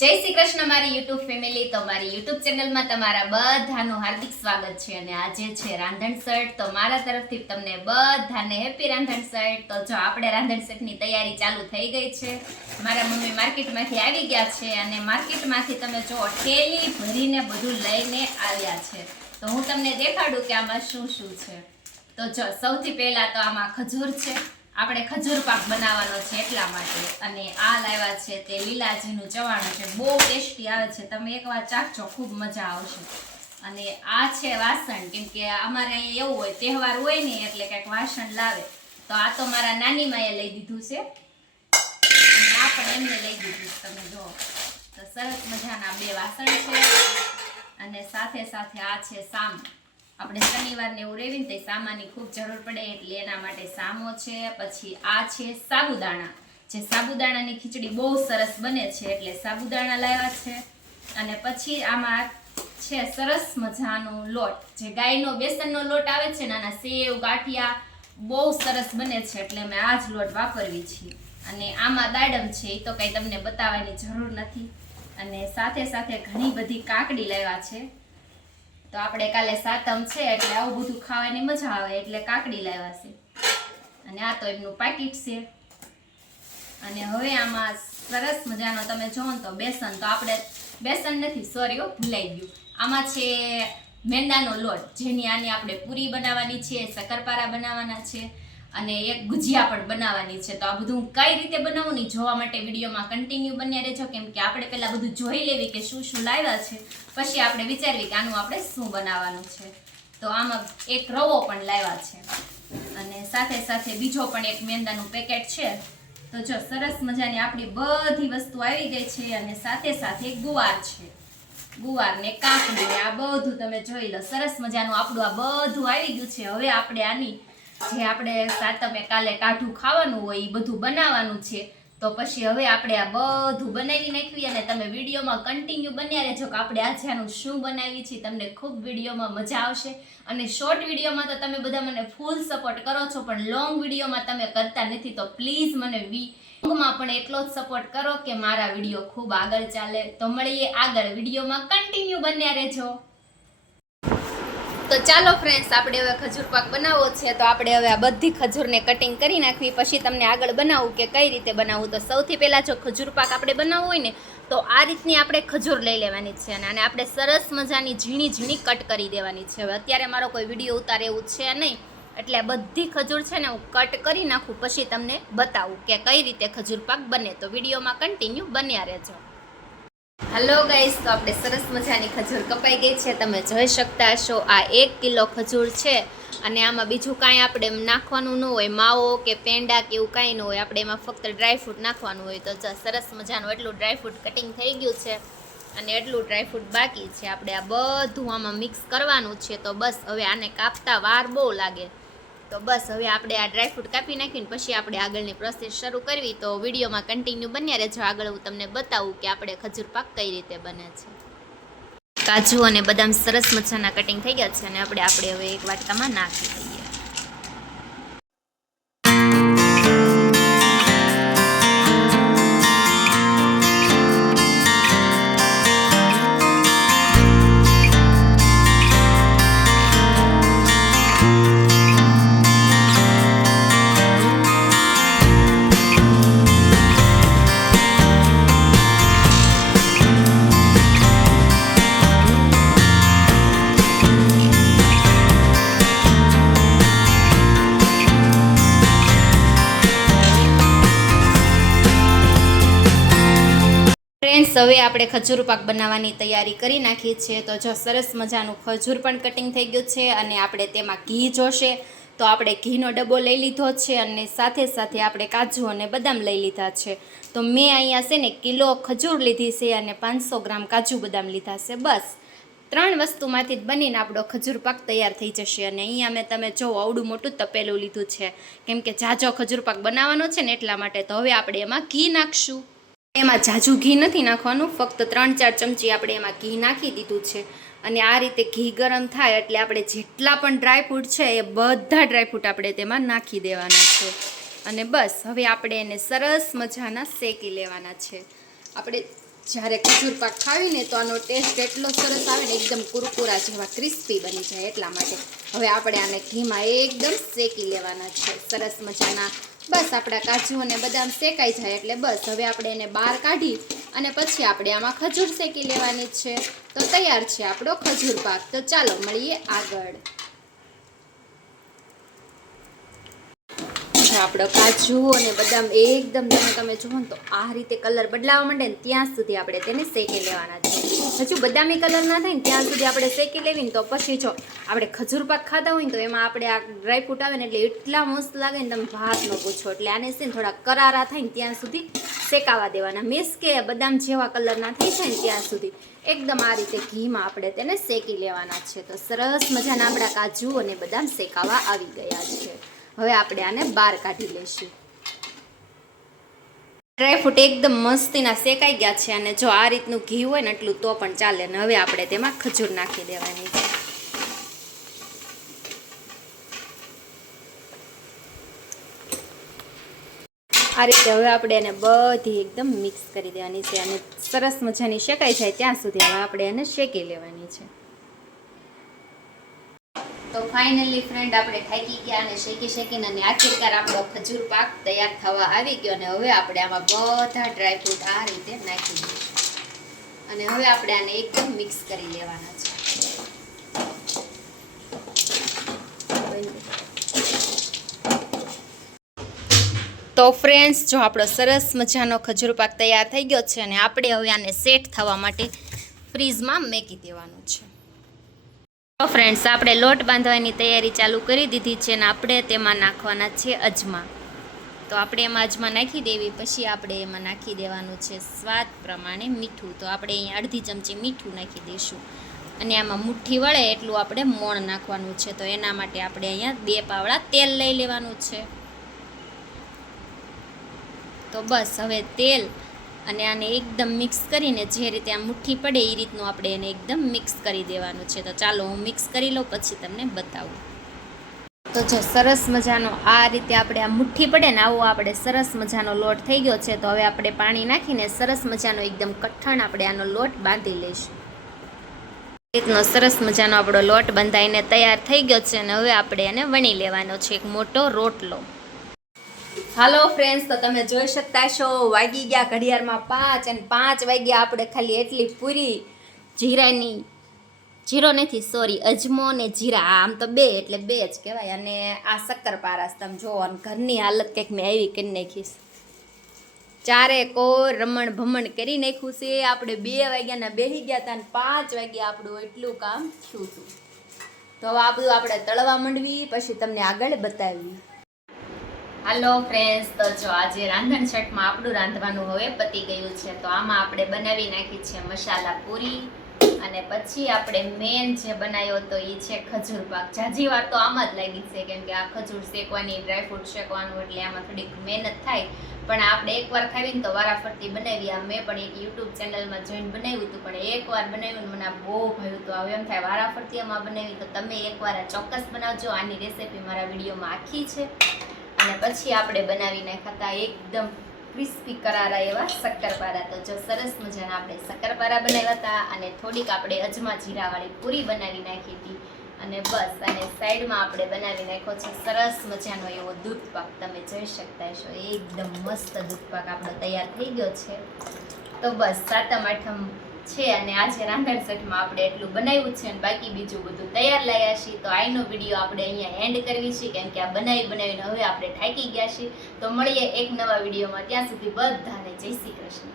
જય શ્રી કૃષ્ણ મારી YouTube family. તો મારી યુટ્યુબ ચેનલમાં તમારા બધાનું હાર્દિક સ્વાગત છે. અને આજે છે રાંધણ સેટ. તો મારા તરફથી તમને બધાને હેપી રાંધણ સેટ. તો જો આપણે રાંધણ સેટની તૈયારી ચાલુ થઈ ગઈ છે. મારા મમ્મી માર્કેટમાંથી આવી ગયા છે અને માર્કેટમાંથી તમે જો થેલી ભરીને બધું લઈને આવ્યા છે. તો હું તમને દેખાડું કે આમાં શું શું છે. તો જો સૌથી પહેલા તો આમાં ખજૂર છે. આપણે ખજૂર પાક બનાવવાનો છે એટલા માટે. અને આ લાવ્યા છે તે લીલાજીનું ચવાણું છે, બહુ ટેસ્ટી આવે છે, તમે એકવાર ચાખજો, ખૂબ મજા આવશે. અને આ છે વાસણ, કેમ કે અમારે અહીંયા એવું હોય તહેવાર હોય ને એટલે કંઈક વાસણ લાવે. તો આ તો મારા નાની માએ લઈ દીધું છે અને આ પણ એમને લઈ દીધું. તમે જો તો સરસ મજાના બે વાસણ છે. અને સાથે સાથે આ છે સામ. આપણે શનિવારને એવું રેવી ને સામાની ખૂબ જરૂર પડે એટલે એના માટે સામો છે. પછી આ છે સાબુદાણા, જે સાબુદાણાની ખીચડી બહુ સરસ બને છે એટલે સાબુદાણા લાવ્યા છે. અને પછી આમાં છે સરસ મજાનો લોટ, જે ગાયનો બેસનનો લોટ આવે છે ને, આના સેવ ગાંઠિયા બહુ સરસ બને છે એટલે મેં આ જ લોટ વાપરવી છે. અને આમાં દાડમ છે, એ તો કંઈ તમને બતાવવાની જરૂર નથી. અને સાથે સાથે ઘણી બધી કાકડી લાવ્યા છે. તો આપણે કાલે સાતમ છે એટલે આવું બધું ખાવાની મજા આવે એટલે કાકડી લાવ્યા છે. અને આ તો એમનું પાકીટ છે. અને હવે આમાં સરસ મજાનો તમે જોવો ને તો બેસન, તો આપણે બેસન નથી, સોરી ભૂલાઈ ગયું, આમાં છે મેંદાનો લોટ, જેની આની આપણે પૂરી બનાવવાની છે, શક્કરપારા બનાવવાના છે અને એક ગુજિયા પણ બનાવવાની છે. તો આ બધું કઈ રીતે બનાવું ને જોવા માટે વિડીયોમાં કન્ટિન્યુ બન્યા રહેજો, કેમ કે આપણે પહેલા બધું જોઈ લેવી કે શું શું લાવ્યા છે, પછી આપણે વિચારવી કે આનું આપણે શું બનાવવાનું છે. તો આમાં એક રવો પણ લાવ્યા છે અને સાથે સાથે બીજો પણ એક મેંદાનું પેકેટ છે. તો જો સરસ મજાની આપણી બધી વસ્તુ આવી ગઈ છે. અને સાથે સાથે ગુવાર છે, ગુવાર ને કાકડી, આ બધું તમે જોઈ લો. સરસ મજાનું આપણું આ બધું આવી ગયું છે. હવે આપણે આની જે આપણે સાતમે કાલે કાઢું ખાવાનું હોય એ બધું બનાવવાનું છે. તો પછી હવે આપણે આ બધું બનાવી નાખવી અને તમે વિડીયોમાં કન્ટિન્યુ બન્યા રહેજો કે આપણે આજે આનું શું બનાવી છે. તમને ખૂબ વિડીયોમાં મજા આવશે. અને શોર્ટ વિડીયોમાં તો તમે બધા મને ફૂલ સપોર્ટ કરો છો, પણ લોંગ વિડીયોમાં તમે કરતા નથી. તો પ્લીઝ મને લોંગમાં પણ એટલો જ સપોર્ટ કરો કે મારા વિડીયો ખૂબ આગળ ચાલે. તો મળીએ આગળ, વિડીયોમાં કન્ટિન્યુ બન્યા રહેજો. તો ચાલો ફ્રેન્ડ્સ, આપણે હવે ખજૂર પાક બનાવવો છે. તો આપણે હવે આ બધી ખજૂરને કટિંગ કરી નાખવી, પછી તમને આગળ બનાવું કે કઈ રીતે બનાવવું. તો સૌથી પહેલાં જો ખજૂર પાક આપણે બનાવવું હોય ને તો આ રીતની આપણે ખજૂર લઈ લેવાની છે અને આપણે સરસ મજાની ઝીણી ઝીણી કટ કરી દેવાની છે. હવે અત્યારે મારો કોઈ વિડીયો ઉતારે એવું છે નહીં એટલે બધી ખજૂર છે ને હું કટ કરી નાખું, પછી તમને બતાવું કે કઈ રીતે ખજૂર પાક બને. તો વિડીયોમાં કન્ટિન્યુ બન્યા રહેજો. હલો ગાઈસ, તો આપણે સરસ મજાની ખજૂર કપાઈ ગઈ છે, તમે જોઈ શકતા હશો. આ 1 કિલો ખજૂર છે અને આમાં બીજું કાંઈ આપણે નાખવાનું ન હોય, માવો કે પેંડા કે એવું કાંઈ ન હોય, આપણે એમાં ફક્ત ડ્રાયફ્રૂટ નાખવાનું હોય. તો સરસ મજાનું એટલું ડ્રાયફ્રૂટ કટિંગ થઈ ગયું છે અને એટલું ડ્રાયફ્રૂટ બાકી છે. આપણે આ બધું આમાં મિક્સ કરવાનું છે. તો બસ હવે આને કાપતા વાર બહુ લાગે. તો બસ હવે આપણે આ ડ્રાયફ્રૂટ કાપી નાખીને પછી આપણે આગળની પ્રોસેસ શરૂ કરવી. તો વિડીયોમાં કન્ટિન્યુ બન્યા રહેજો. આગળ હું તમને બતાવું કે આપણે ખજૂર પાક કઈ રીતે બને છે. કાજુ અને બદામ સરસ મજાના કટિંગ થઈ ગયા છે અને આપણે હવે એક વાટકામાં નાખી દઈએ. હવે આપણે ખજૂર પાક બનાવવાની તૈયારી કરી નાખી છે. તો જો સરસ મજાનું ખજૂર પણ કટિંગ થઈ ગયું છે અને આપણે તેમાં ઘી જોશે તો આપણે ઘીનો ડબ્બો લઈ લીધો છે અને સાથે સાથે આપણે કાજુ અને બદામ લઈ લીધા છે. તો મેં અહીંયા છે ને કિલો ખજૂર લીધી છે અને 500 ગ્રામ કાજુ બદામ લીધા છે. બસ 3 વસ્તુમાંથી જ બનીને આપણો ખજૂર પાક તૈયાર થઈ જશે. અને અહીંયા મેં તમે જો આવડું મોટું તપેલું લીધું છે, કેમ કે જાજો ખજૂર પાક બનાવવાનો છે ને એટલા માટે. તો હવે આપણે એમાં ઘી નાખશું. એમાં ઝાઝું ઘી નથી નાખવાનું, ફક્ત 3-4 ચમચી આપણે એમાં ઘી નાખી દીધું છે. અને આ રીતે ઘી ગરમ થાય એટલે આપણે જેટલા પણ ડ્રાયફ્રૂટ છે એ બધા ડ્રાયફ્રૂટ આપણે તેમાં નાખી દેવાના છે. અને બસ હવે આપણે એને સરસ મજાના શેકી લેવાના છે. આપણે જ્યારે ખજૂર પાક ખાવીને તો આનો ટેસ્ટ એટલો સરસ આવે ને, એકદમ કુરકુરા જેવા ક્રિસ્પી બની જાય. એટલા માટે હવે આપણે આને ઘીમાં એકદમ શેકી લેવાના છે સરસ મજાના. બસ આપણા કાજુ અને બદામ શેકાઈ જાય એટલે બસ હવે આપણે એને બહાર કાઢી અને પછી આપણે આમાં ખજૂર શેકી લેવાની છે. તો તૈયાર છે આપણો ખજૂર પાક. તો ચાલો મળીએ આગળ. આપણો કાજુ અને બદામ એકદમ તમે જુઓ ને તો આ રીતે કલર બદલાવા માંડે ને ત્યાં સુધી આપણે તેને શેકી લેવાના છે. હજુ બદામી કલર ના થાય ને ત્યાં સુધી આપણે શેકી લેવી ને તો પછી જો આપણે ખજૂર પાક ખાતા હોય ને તો એમાં આપણે આ ડ્રાયફ્રૂટ આવે ને એટલે એટલા મસ્ત લાગે ને, તમે ભાત ન પૂછો. એટલે આને છે ને થોડા કરારા થાય ને ત્યાં સુધી શેકાવા દેવાના. મીન્સ કે બદામ જેવા કલરના થઈ જાય ને ત્યાં સુધી એકદમ આ રીતે ઘીમાં આપણે તેને શેકી લેવાના છે. તો સરસ મજાના આપણા કાજુ અને બદામ શેકાવા આવી ગયા છે. હવે આપણે આને બહાર કાઢી લઈશું. ડ્રાયફ્રૂટ એકદમ મસ્તીના શેકાઈ ગયા છે અને જો આ રીતનું ઘી હોય ને એટલું તો પણ ચાલે. ને હવે આપણે તેમાં ખજૂર નાખી દેવાની છે. આ રીતે હવે આપણે એને બધી એકદમ મિક્સ કરી દેવાની છે અને સરસ મજાની શેકાઈ જાય ત્યાં સુધી હવે આપણે એને શેકી લેવાની છે. તો ફાઇનલી ફ્રેન્ડ આપણે થાકી ગયા અને શેકીને અને આખિરકાર આપણો ખજૂર પાક તૈયાર થવા આવી ગયો. અને હવે આપણે આમાં બધા ડ્રાયફ્રૂટ આ રીતે નાખી દઈશું અને હવે આપણે આને એકદમ મિક્સ કરી લેવાના છે. તો ફ્રેન્ડ્સ જો આપણો સરસ મજાનો ખજૂર પાક તૈયાર થઈ ગયો છે અને આપણે હવે આને સેટ થવા માટે ફ્રીઝમાં મૂકી દેવાનું છે. તો ફ્રેન્ડ્સ આપણે લોટ બાંધવાની તૈયારી ચાલુ કરી દીધી છે અને આપણે તેમાં નાખવાના છે અજમા. તો આપણે એમાં અજમા નાખી દેવી. પછી આપણે એમાં નાખી દેવાનું છે સ્વાદ પ્રમાણે મીઠું. તો આપણે અહીંયા અડધી ચમચી મીઠું નાખી દઈશું અને આમાં મુઠ્ઠી વળે એટલું આપણે મોણ નાખવાનું છે. તો એના માટે આપણે અહીંયા 2 પાવડા તેલ લઈ લેવાનું છે. તો બસ હવે તેલ અને આને એકદમ મિક્સ કરીને જે રીતે આ મુઠ્ઠી પડે એ રીતનું આપણે એને એકદમ મિક્સ કરી દેવાનું છે. તો ચાલો હું મિક્સ કરી લઉં પછી તમને બતાવું. તો જો સરસ મજાનો આ રીતે આપણે આ મુઠ્ઠી પડે ને આવો આપણે સરસ મજાનો લોટ થઈ ગયો છે. તો હવે આપણે પાણી નાખીને સરસ મજાનો એકદમ કઠણ આપણે આનો લોટ બાંધી લઈશું. રીતનો સરસ મજાનો આપણો લોટ બંધાઈને તૈયાર થઈ ગયો છે અને હવે આપણે એને વણી લેવાનો છે એક મોટો રોટલો. હાલો ફ્રેન્ડ્સ, તો તમે જોઈ શકતા છો વાગી ગયા ઘડિયાળમાં 5 અને 5 વાગ્યા આપણે ખાલી એટલી પૂરી જીરાની, જીરો નથી સોરી અજમો ને જીરા, આમ તો 2 એટલે 2 જ કહેવાય. અને આ શક્કરપારા તમે જોવો અને ઘરની હાલત કંઈક મેં આવી કરી નાખીશ. ચારે કોર રમણ ભમણ કરી નાખ્યું છે. આપણે 2 વાગ્યાના બેસી ગયા હતા અને 5 વાગ્યા આપણું એટલું કામ થયું હતું. તો આ બધું આપણે તળવા માંડવી પછી તમને આગળ બતાવી. હાલો ફ્રેન્ડ્સ, તો જો આજે રાંધણ છઠમાં આપણું રાંધવાનું હવે પતી ગયું છે. તો આમાં આપણે બનાવી નાખી છે મસાલા પૂરી અને પછી આપણે મેન જે બનાવ્યો તો એ છે ખજૂર પાક. જાજી વાર તો આમાં જ લાગી છે કેમ કે આ ખજૂર શેકવાની, ડ્રાયફ્રૂટ શેકવાનું એટલે આમાં થોડીક મહેનત થાય. પણ આપણે એકવાર ખાવીને તો વારાફરતી બનાવી. આ મેં પણ એક યુટ્યુબ ચેનલમાં જોઈને બનાવ્યું હતું પણ એકવાર બનાવ્યું ને મને બહુ ભાવ્યું હતું. હવે એમ થાય વારાફરતી આમાં બનાવી તો તમે એકવાર આ ચોક્કસ બનાવજો. આની રેસીપી મારા વિડીયોમાં આખી છે. અને પછી આપણે બનાવી નાખ્યા એકદમ ક્રિસ્પી કરારા એવા શક્કરપારા. તો જો સરસ મજાના આપણે શક્કરપારા બનાવ્યા હતા અને થોડીક આપણે અજમા જીરાવાળી પૂરી બનાવી નાખી હતી. અને બસ અને સાઈડમાં આપણે બનાવી નાખ્યો છે સરસ મજાનો એવો દૂધ પાક. તમે જોઈ શકતા છો એકદમ મસ્ત દૂધ પાક આપણો તૈયાર થઈ ગયો છે. તો બસ સાતમ આઠમ છે અને આજે રાંધણ સેટમાં આપણે એટલું બનાવ્યું છે અને બાકી બીજું બધું તૈયાર લાવ્યા છીએ. તો આનો વિડીયો આપણે અહીંયા એન્ડ કરવી છે કેમ કે આ બનાવીને હવે આપણે થાકી ગયા છીએ. તો મળીએ એક નવા વિડીયોમાં. ત્યાં સુધી બધાને જય શ્રી કૃષ્ણ.